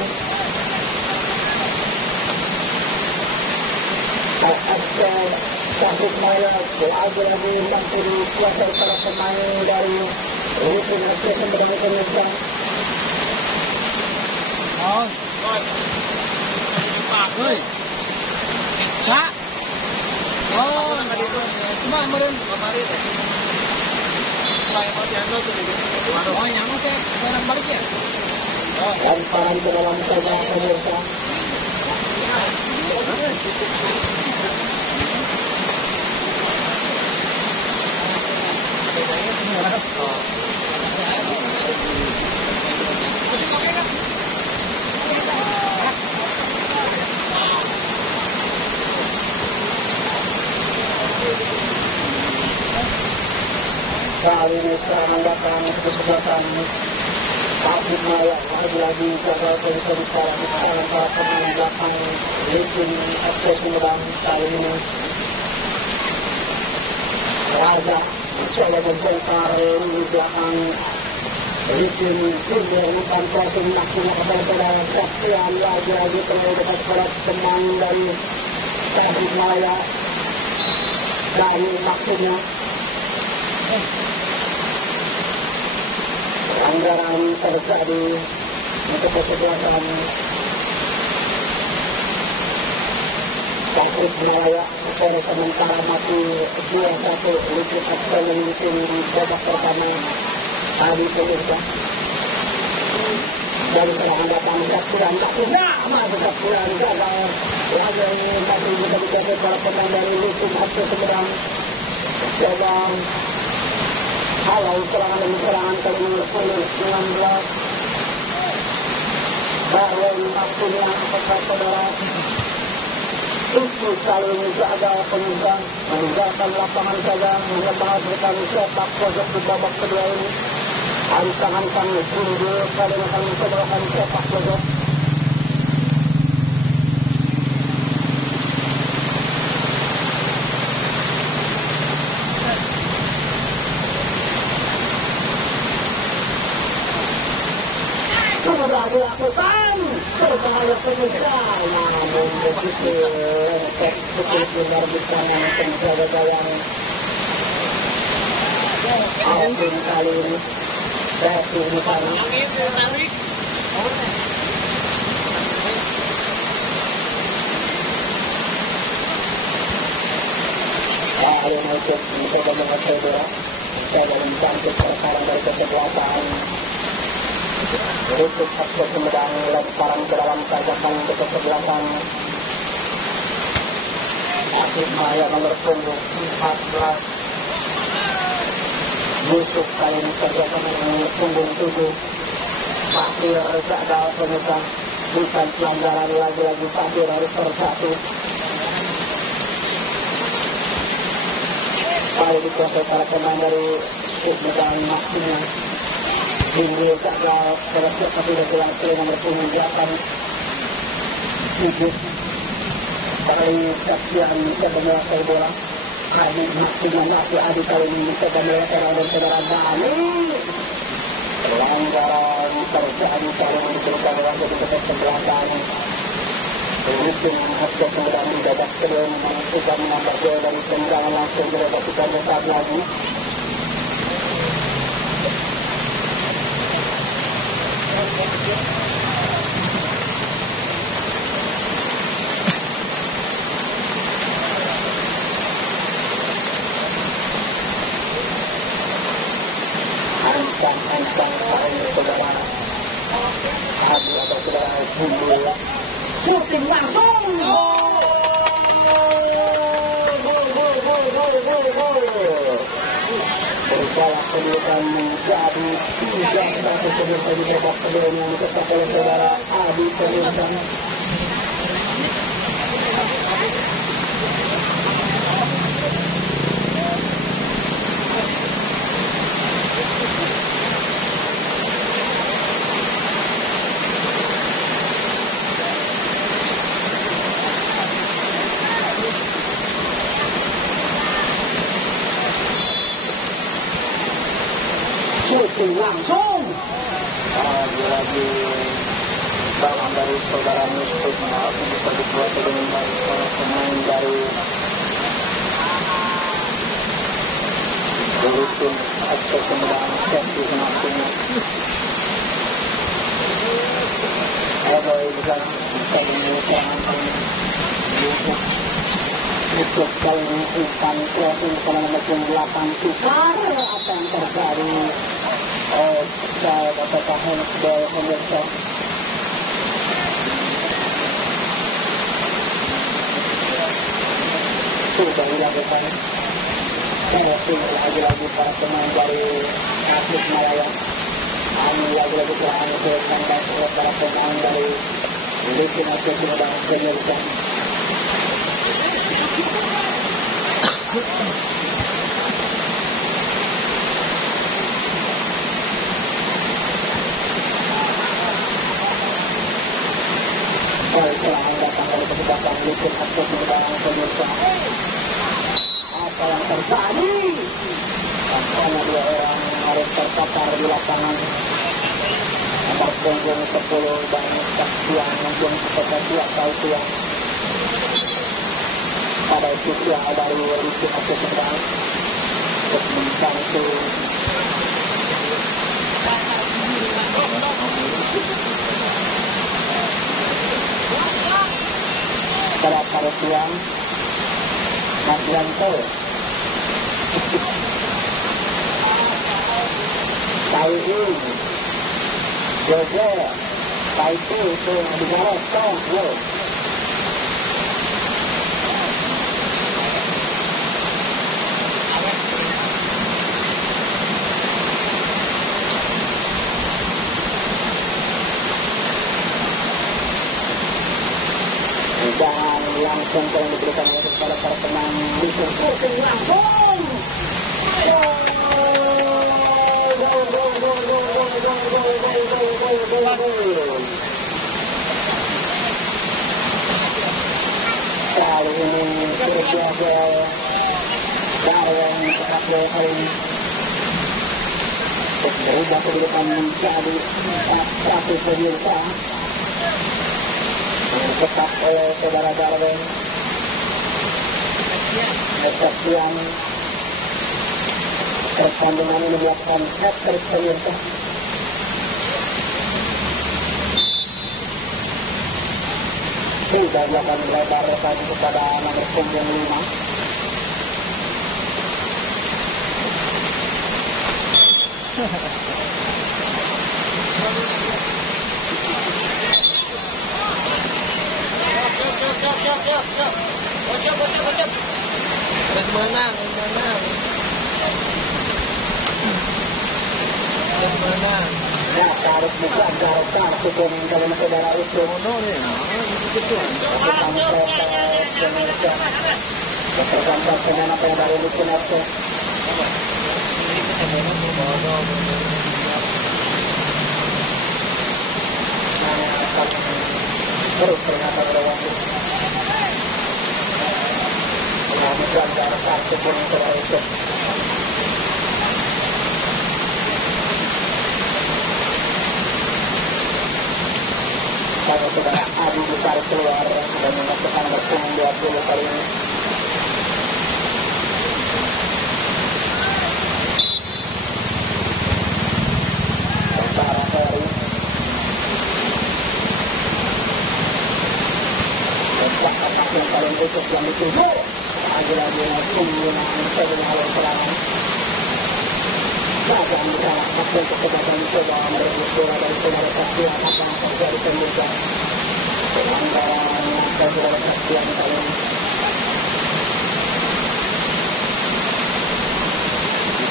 FC Tasikmalaya lagi-lagi mampu dikuasai para pemain dari Licin FC Sumedang pemirsa. Pak, woi. Pak. Oh, tadi itu. Cuma kemarin deh. Saya mau diambil tuh. Oh, yang mau saya orang balik ya. Lemparan ke dalam saja pemirsa. Kali ini serangan datang ke kesebelasan Tasikmalaya lagi-lagi gagal bisa dikalahkan oleh para pemain belakang Licin FC Sumedang kali ini. Raja coba membongkar di belakang Licin timbul umpan crossing maksudnya kepada Sekian lagi-lagi terlalu dekat pada teman dari Tasikmalaya dari maksudnya pelanggaran terjadi untuk kesebelasan Tasikmalaya skor sementara masih 2-1. Lucu Abdul memimpin di babak pertama. Tadi pemirsa dari serangan datang Sapuran masuk Sapuran gagal lagi masih bisa dijaga para pemain dari Lucu Abdul Sumedang. Coba halau serangan demi serangan kali ini 16 Darwin waktunya apakah saudara itu kali ini gagal pemirsa meninggalkan lapangan saja menghasilkan sepak pojok di babak kedua ini. Ancang-ancang Jumbo kali akan mencobakan sepak pojok. Sudah dilakukan berbahaya pemirsa, namun begitu lengket betul-betul bisa menjaga gawang. Alvin kali ini berarti di sana. Lalu United mencoba menguasai bola, mencoba menjangkit perkara dari kesebelasan. Lucu Abdul Sumedang lemparan ke dalam tajakan ke kesebelasan. Tasikmalaya nomor punggung 14. Yusuf kali ini terjadi dengan punggung 7. Fakir gagal pemirsa. Bukan pelanggaran lagi-lagi Fakir harus bersatu. Kali dikuasai para pemain dari Sumedang maksimal. Hingga gagal terhadap tidak pulang ke nomor punggung 8. Sujud kali Saksian mencoba menguasai bola. Kali maksimal masih Adi kali ini mencoba menguasai bola dan saudara Dani. Pelanggaran terjadi kali ini diberikan oleh di kesebelasan. Beruntung Abdul Sumedang di babak kedua memang sudah menambah gol dari tendangan langsung di babak 3 lagi. Ancang-ancang kali saudara Adi atau saudara Jumbo syuting langsung bersalah kemudian menjadi 3-1 pemirsa di babak kedua yang dicetak oleh saudara Adi pemirsa. Syuting langsung lagi dalam dari saudara Yusuf bisa dibuat dengan baik oleh pemain dari Lucu Abdul Sumedang sesi semaksimal. Edoy bisa menyelesaikan Yusuf kali ini umpan crossing ke nomor 8 Tukar. Apa yang terjadi? Saya apakah handball pemirsa? Sudah dilakukan crossing lagi-lagi para pemain dari Tasikmalaya. Lagi-lagi telah dilakukan oleh para pemain dari Lucu Abdul Sumedang pemirsa. Serangan datang dari kesebelasan Lucu Abdul Sumedang pemirsa. Apa yang terjadi? Hanya 2 orang harus terkapar di lapangan. Nomor punggung 10 dan Saksian mungkin seperti tiap kali tuang. Pada usia dari Lucu Abdul Sumedang untuk membantu pada usia Sumedang, Mardianto, Taiin, Jojo, Taitu itu di bawah tong, yo. Dan langsung yang diberikan oleh kepada para pemain di kursi langsung. Kali ini berjaga Darwin terakhir kali berubah kedudukan menjadi 1 pemirsa. Cepat oleh saudara Darwin. Kesaksian pertandingan ini dilakukan hat-trick pemirsa. Sudah dilakukan lebar tadi kepada nomor punggung 5. Harus menang, harus menang. Ya, harus bukan kartu kuning kalau saudara itu. Tergantung dengan apa yang dari Lukin itu. Terus ternyata berwangi. Bukan kartu kuning saudara itu. Kalau saudara Adi ditarik keluar dan memasukkan berpunggung 20 kali ini. Tentara Ferry. Letakkan yang paling utuh yang dituju. Lagi-lagi penggunaan kebenaran serangan. Jangan disalahkan untuk kedatangan coba merebut bola dari saudara Saksian akan terjadi pembuka. Pelanggaran saudara Saksian kali ini.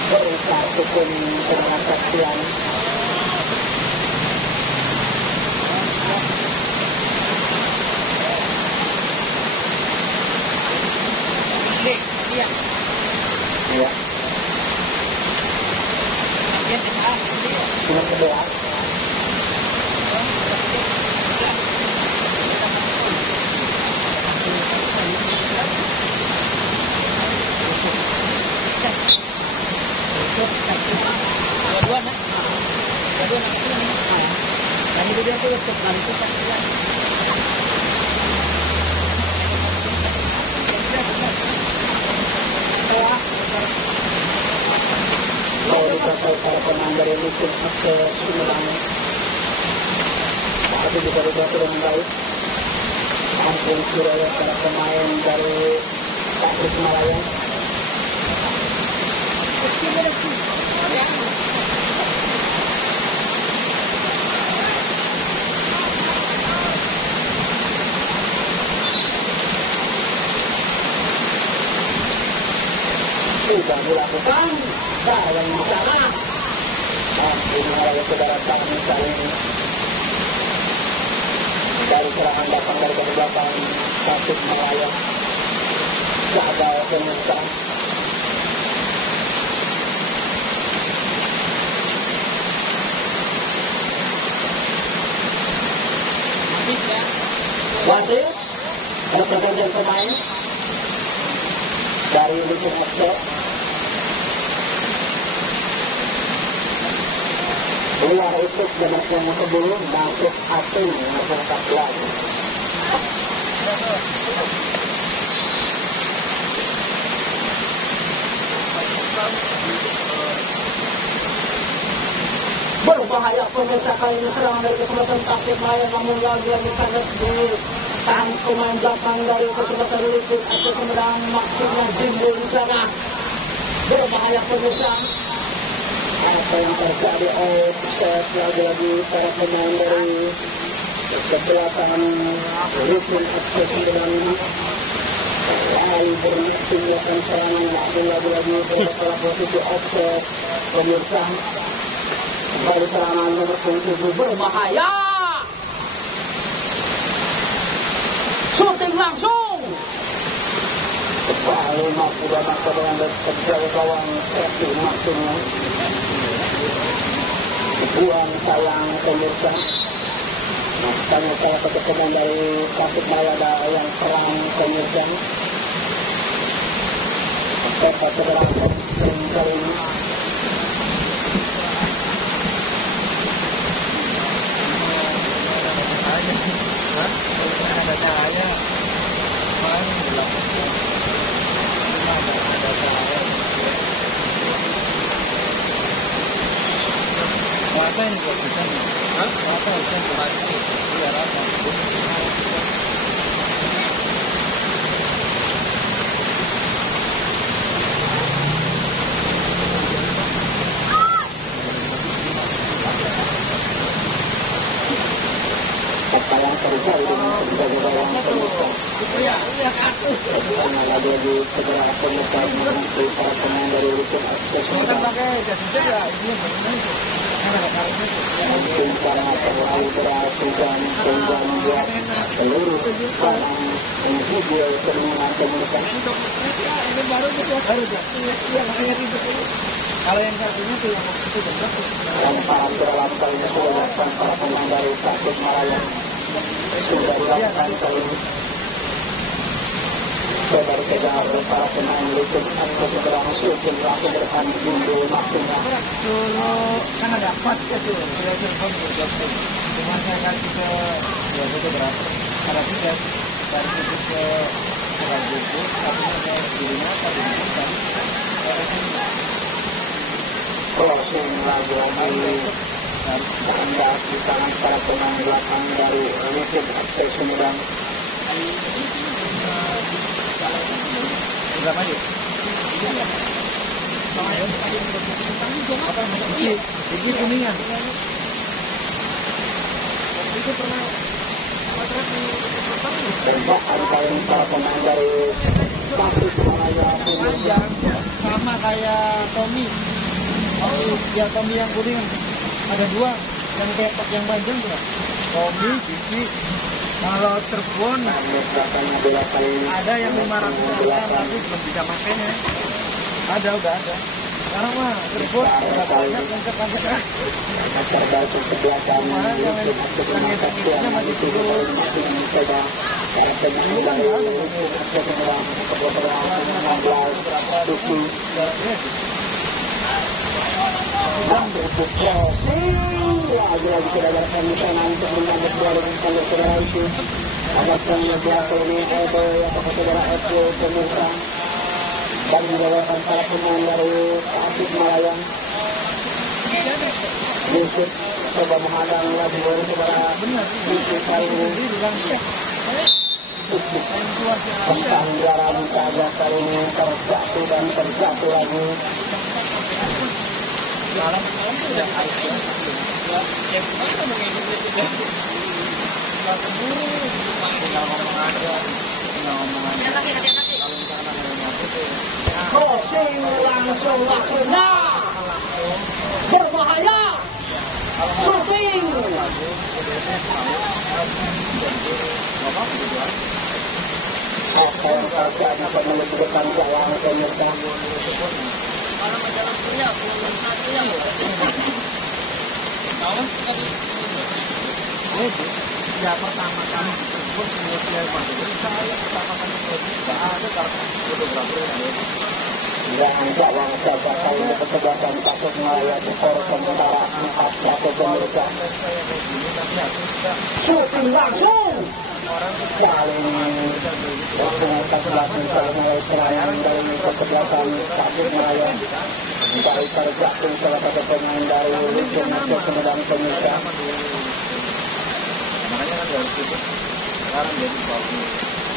Beri kartu kuning saudara Saksian. Iya. Iya. Nomor 11. Dua-dua nak. Dua-dua nak. Dan itu dia tuh sekali itu tak. Kalau dicapai para pemain dari Lukin ke Sumedang, tapi juga dibantu dengan baik. Ampun oleh para pemain dari Tasikmalaya. Sudah dilakukan yang sana. Ini oleh saudara kami kali ini. Dari serangan datang dari belakang Tasikmalaya. Gagal pemirsa. Wasit, ada pergantian pemain dari Lukin FC. Keluar ikut dengan yang sebelum masuk asing masyarakat lagi. Berbahaya pemirsa kali ini serangan dari kesempatan Tasikmalaya namun lagi yang sangat di Dan pemain belakang dari Persebaya Licin FC Sumedang maksudnya Jimbo di sana berbahaya pemirsa. Apa yang terjadi offset lagi-lagi para pemain dari kebelakang Licin FC Sumedang lalu bertindakan serangan lagi-lagi pada posisi offset pemirsa. Kembali serangan nomor 7 berbahaya. Shooting langsung. Lalu mampu dan dengan terjadi gawang Serti maksudnya. Buang sayang pemirsa. Makanya salah satu pemain dari Tasikmalaya yang serang pemirsa. Tempat sebelah konsisten kali ini. Ada cahaya, main gelap. Ada cahaya. Rata ini kok bisa nih? Hah? Rata bisa berarti. Iya rata. Yang terjadi dengan sebagai gawang pemirsa. Iya aku. Lagi di sebelah pemirsa menghadapi para pemain dari Licin FC Sumedang. Pakai jas hujan ya, ini benar. Mungkin karena terlalu deras hujan sehingga membuat seluruh barang video terminal pemirsa. Ini baru ya. Iya makanya ribet. Kalau yang satunya tuh yang itu benar. Dan para dalam kali ini sudah dilakukan para pemain dari Tasikmalaya. Sudah dilakukan kali ini. Saudara kejar para pemain Licin FC Sumedang shooting langsung ke depan Jimbo maksudnya. Dulu kan ada 4 gitu, belajar komputer. Cuma saya kasih ke dua itu berapa? Ada 3 dari situ ke buku, satunya ke dirinya, satunya dari Closing lagi-lagi kandas di tangan para pemain belakang dari Licin FC Sumedang. berapa aja? Ini kuningan. Tembakan kali ini para pemain dari Tasikmalaya Panjang sama kayak Tommy. Oh, ya Tommy yang kuning ada 2 yang kayak yang panjang tuh. Tommy, Diki. Kalau Cirebon ada yang 500 tapi belum bisa makainya. Ada udah ada. Sekarang mah Cirebon udah banyak yang kepanjang. terbaik ke belakang Yang masih turun. para pemain dari FC Sumedang kebetulan 16 Duki lagi-lagi sudah dilakukan di sana untuk menyambut bola dengan saudara itu. Agar selanjutnya ini Edo yang saudara FC pemirsa dan dilakukan para pemain dari Tasikmalaya. Yusuf coba menghadang lagi bola saudara Yusuf kali ini. Pelanggaran saja kali ini terjatuh dan terjatuh lagi. Crossing langsung waktunya berbahaya. Shooting. Apa yang terjadi pemilik depan gawang pemirsa? Ya pertama kali disebut saya pertama kali tidak ada fotografer yang ada. Dan gawang saja kali ini kesebelasan Tasikmalaya skor sementara 4-1 pemirsa. Shooting langsung. Kali ini waktunya kesebelasan kali mulai serangan dari kesebelasan Tasikmalaya. Dari terjatuh salah satu pemain dari Licin FC Sumedang pemirsa. Makanya kan harus itu. sekarang jadi kopi.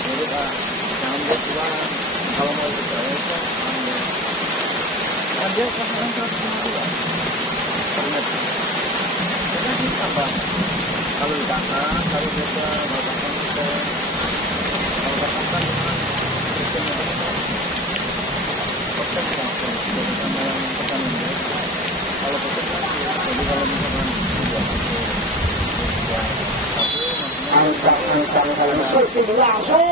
Jadi jangan buat cuma kalau mau ikut itu ambil. Kan dia sekarang 150 per meter. Jadi apa? Kalau ditangkap, kalau biasa babakan kita, kalau babakan kita langsung jadi sama yang pertama. Kalau pekerjaan, jadi kalau misalkan angkang syuting langsung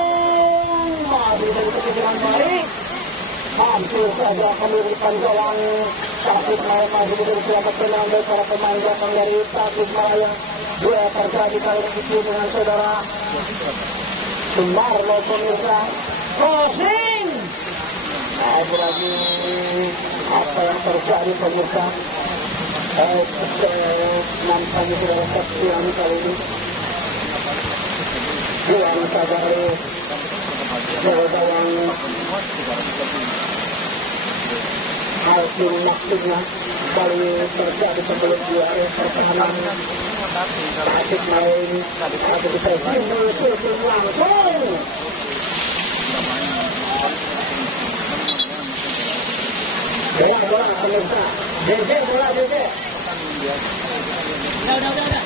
maju dari ketinggalan balik, mampu saja kemiripan jalan Tasik Malaya maju dari selamat tenang dari para pemain belakang dari Tasik Malaya. Dua terjadi kali ini dengan saudara Sumarlo pemirsa crossing. Lagi apa yang terjadi pemirsa? Nampaknya sudah saksian kali ini. Buang saja oleh gawang Alvin maksudnya kali terjadi sebelum dua pertahanan Tasik main atau bisa shooting langsung. Bola pemirsa, JJ bola JJ. Udah.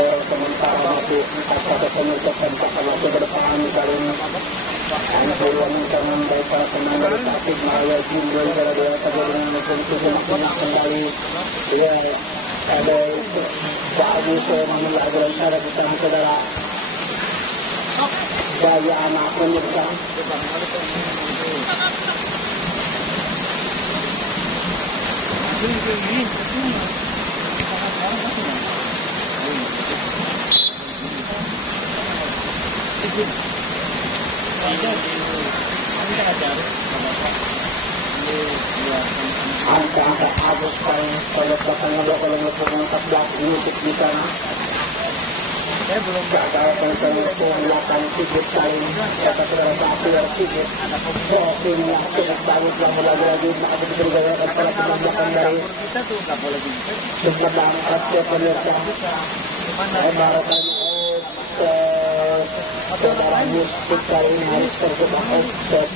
Sementara masih 4-1 pemirsa tempat masih bertahan kali ini. Anjuran tangan dari para pemain dari Tasik Malaya Jimbel pada dua terjadi dengan posisi maksimal kembali. Ya, ada bagus menolak gerak cara di tangan saudara. Daya anak pemirsa. Angka Agus pada pasangan 14 untuk di sana. Saya belum gagal penelitian sedikit kali kata saudara Basir sedikit crossingnya sedikit banget yang lagi-lagi masih diberikan para pemain belakang dari Sumedang FC pemirsa. Baru kali saudara Mustik kali ini harus terjebak offset.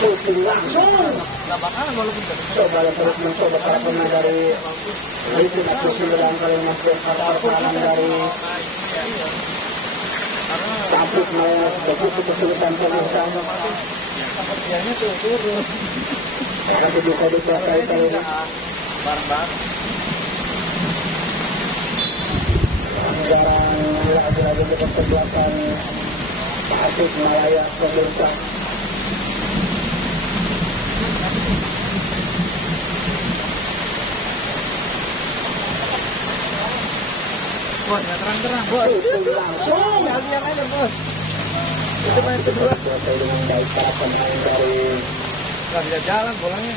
Shooting langsung. Coba terus mencoba para pemain dari Lisin Agus Sumedang kali ini masih pertahanan dari Tasik Malaya begitu kesulitan pemirsa. Kerjanya turun. Karena bisa dikuasai kali ini. Bareng-bareng. Anggaran lagi-lagi di kesebelasan Tasik Malaya pemirsa. Bos, nggak terang-terang, bos. Langsung. Kalian aja, bos. Itu main kedua. Dengan baik para pemain dari Nggak bisa jalan bolanya.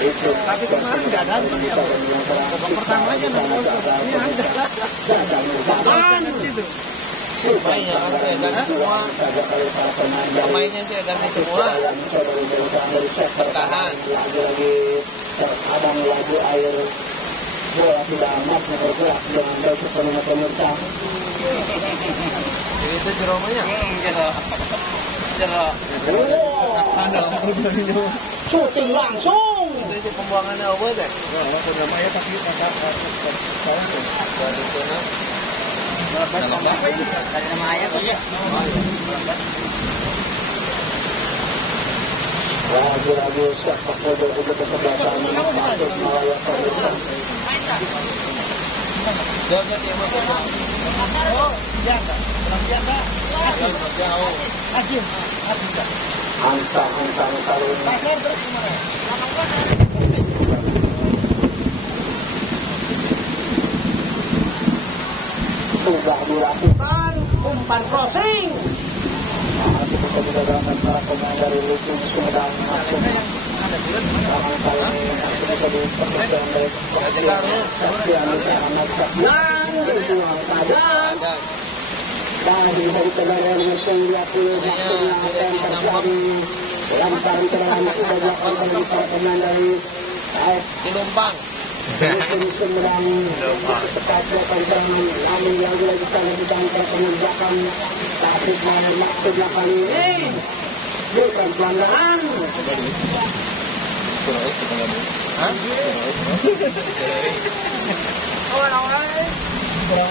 itu. Tapi kemarin nggak ada. Babak pertama aja nongol. Ini ada. Jangan situ. Pemainnya kan saya ganti semua. Pemainnya saya ganti semua. Bertahan. Lagi-lagi terkadang lagi air bola tidak amat bergerak dengan baik sepenuhnya pemirsa. Itu jeromanya. Jerok. Shooting langsung. Itu isi pembuangannya apa deh? Namanya tapi Dari sana. Apa ini? Dari nama ayah tuh ya. Lagi-lagi sepak bola untuk kesebelasan Tasik Malaya pemirsa. Jauhnya timur ke bawah. Oh, biasa. Biasa. Jauh. Ajim. Angka-angka kali ini. Pasar terus kemana? Sudah dilakukan umpan crossing. Bisa didagangkan para pemain dari Lisin Sumedang masuk ada bulan mana? Ada. Dan bisa dikendalikan dengan lihat maksudnya apa yang terjadi lantaran kendaraan sudah dilakukan oleh para pemain dari AF Dilumpang. Sumedang tepat belakang tangan kami lagi sangat ditangkap dengan belakang tapi mana maksud belakang ini bukan pelanggaran. Hah? Kurang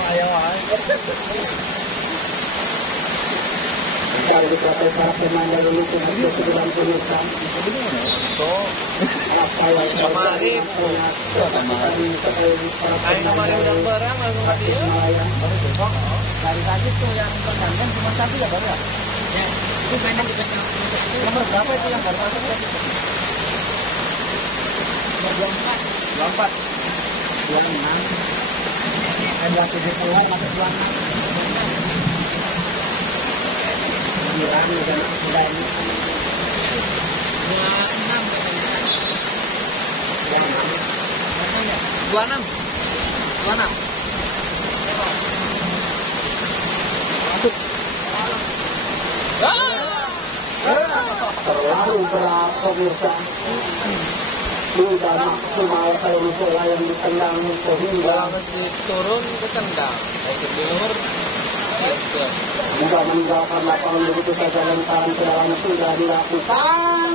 ayam. Kalau dikatakan para pemain dari Lukin Abdi sedang penyusupan apa yang Kemarin. Kayak kemarin udah barang langsung ke dia. Dari tadi tuh yang pertandingan cuma satu ya baru ya? Ya. Itu pendek nomor berapa itu yang baru masuk ya? Nomor 24. 26. Ada 7 keluar masuk 26. Dua enam. terlalu berat pemirsa tidak maksimal kalau bola yang ditendang sehingga Turun ke tendang. Ke timur. tidak meninggalkan lapangan begitu saja lemparan ke dalam sudah dilakukan.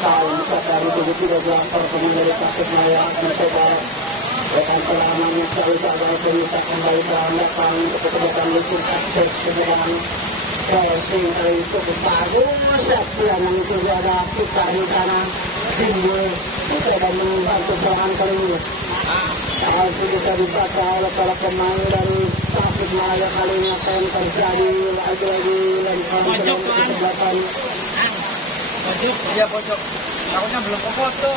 Saling sekali begitu tidak diantar kemudian sakit layak mencoba rekan selamanya selalu saja pemirsa kembali dalam belakang untuk kebetulan Lukin akses kemudian Chelsea kali cukup bagus yang juga ada kita di sana timbul mencoba membantu serangan kali ini. Hal itu bisa dibaca oleh para pemain dari Tasikmalaya kali ini akan terjadi lagi-lagi lemparan ke belakang. Iya pojok. Takutnya belum ke foto.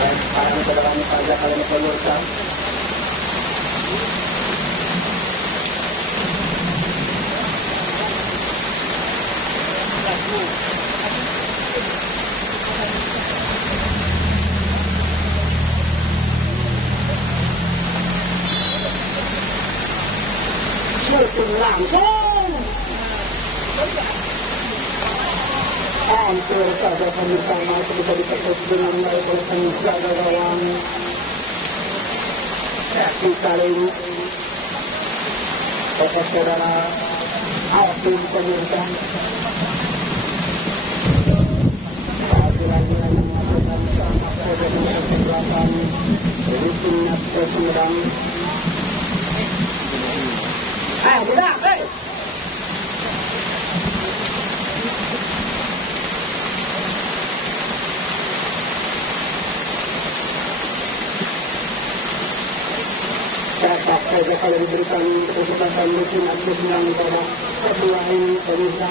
Lemparan ke depan saja kali ini pemirsa. Shooting langsung. Hampir saja pemirsa itu bisa diketuk dengan baik oleh penjaga gawang. Di kali ini, saudara Alvin pemirsa. Lagi-lagi yang melakukan sama saja dengan belakang Lukin Abdi Sumedang. Budak, dapat saja kalau diberikan kesempatan Lukin Abdi Sumedang pada kedua ini pemirsa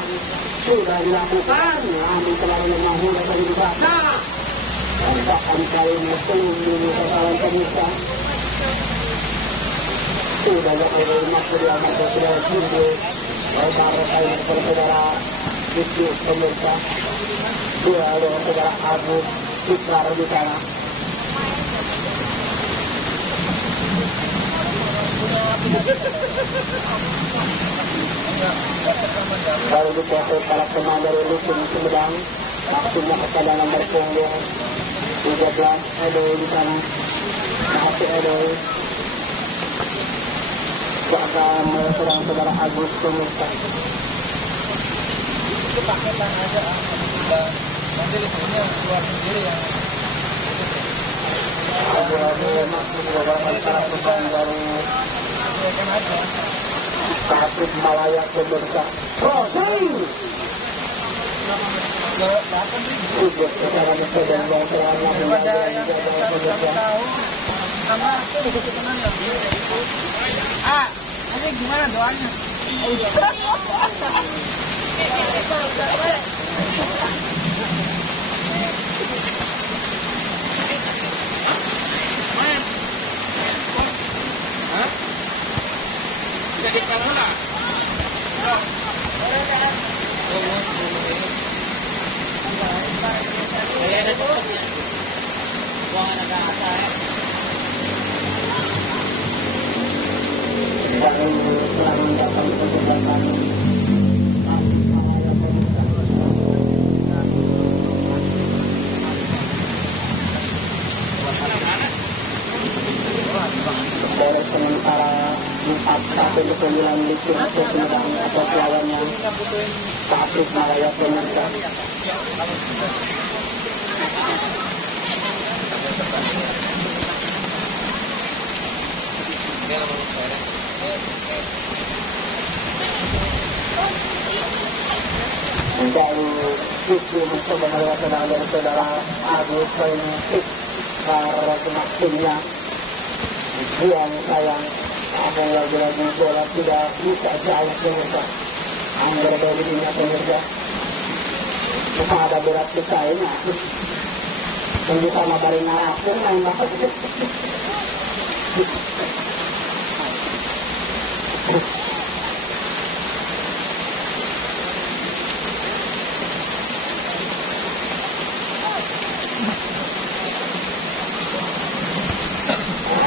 sudah dilakukan, namun terlalu lemah mudah tadi dibaca. Bahkan kali ini tunggu kesalahan pemirsa. Sudah jadi maksud yang sudah tunggu. Baru kali ini saudara itu pemirsa. Sudah ada saudara Agus Fikar di sana. Baru dikuasai para pemain dari Lukin Sumedang. Maksudnya kepada nomor punggung 13 Edoy di sana. Masih Edoy. Bahkan sedang saudara Agus pemirsa. Itu paketan aja nanti listriknya keluar sendiri yang Abu-abu maksud beberapa para pemain dari Tasikmalaya pemirsa. Crossing. Sudut secara sedang yang selama daripada yang kita tahu sama itu ketenang ya. Nanti gimana doanya? Dari serangan datang ke sebelah dari sementara 41 licin Sumedang atau lawannya Tasik Malaya pemirsa. Dari itu sebenarnya saudara Agus Klinik para timnya yang sayang apa lagi bola tidak bisa jauh pemirsa. Angger dari dunia pemirsa. Cuma ada berat kita ini. Yang bisa mabari narapun main banget.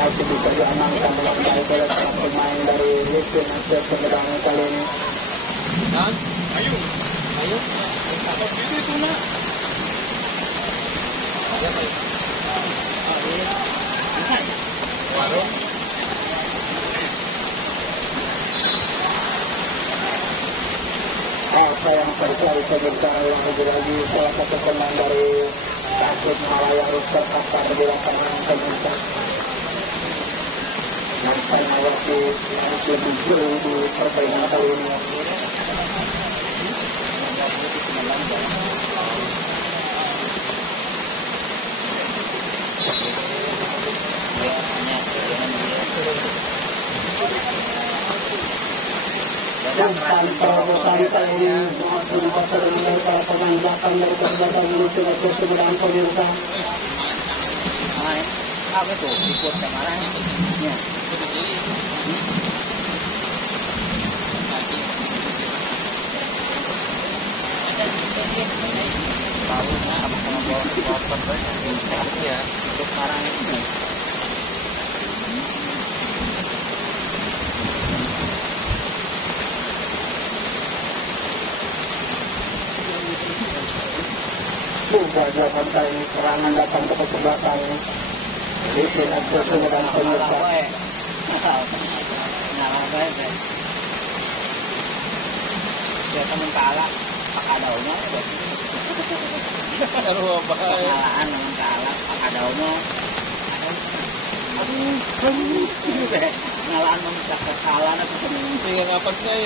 Itu bisa diamankan dalam dari pemain dari Licin FC Sumedang kali ini. Ayo. Itu nak. Warung. Apa yang terjadi sebentar yang lagi salah satu pemain dari Tasik Malaya Rusek Kasar di lapangan pemirsa. Nampaknya waktu yang lebih jauh di pertandingan kali ini. Dan tanpa ini berubah terlalu para pemain belakang dari perbuatan Licin FC Sumedang pemirsa. Apa tuh? Ikut kemarin. Ya. Tahunya sama bawa ya untuk sekarang ini. Sudah sampai serangan datang ke belakang. Licin FC Sumedang pemirsa. Ya temen kalah pakai daunnya pengalaan temen kalah pakai daunnya pengalaan mencak kesalahan itu dengan apa sih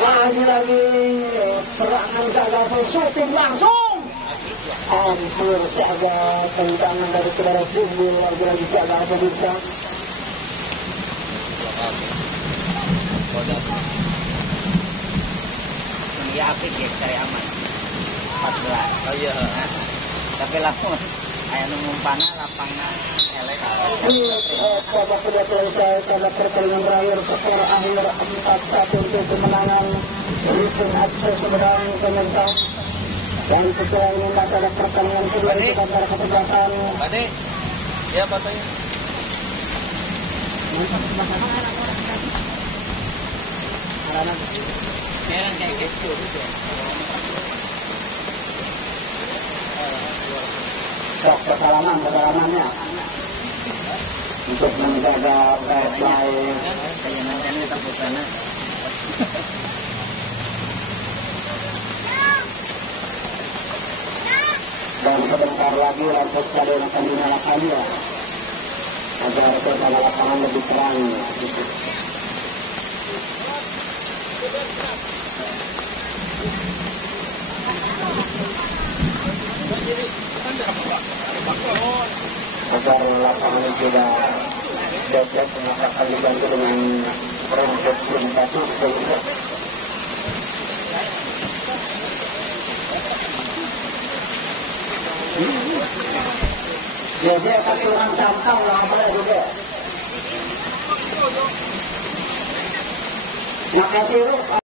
lagi serangan gagal shooting langsung hampir saja tendangan dari saudara Simbul lagi gagal pemirsa. Ini apik ya cari aman 14. Oh iya. Tapi lamun aya nu ngumpana lapangna elek Babak kedua selesai pada pertandingan terakhir skor akhir 4-1 untuk kemenangan Licin FC Sumedang pemirsa. Dan setelah ini pada pertandingan kedua di antara kesebelasan. Bade. Ya patanya. Sekarang kayak gitu gitu. Kedalamannya untuk menjaga baik-baik. Kayak nanti takut sana. Dan sebentar lagi lampu stadion akan dinyalakan ya, agar suasana lapangan lebih terang. Agar lapangan tidak dapat akan dibantu dengan rumput batu. JJ akan turun sampah lah boleh juga. Makasih Ru.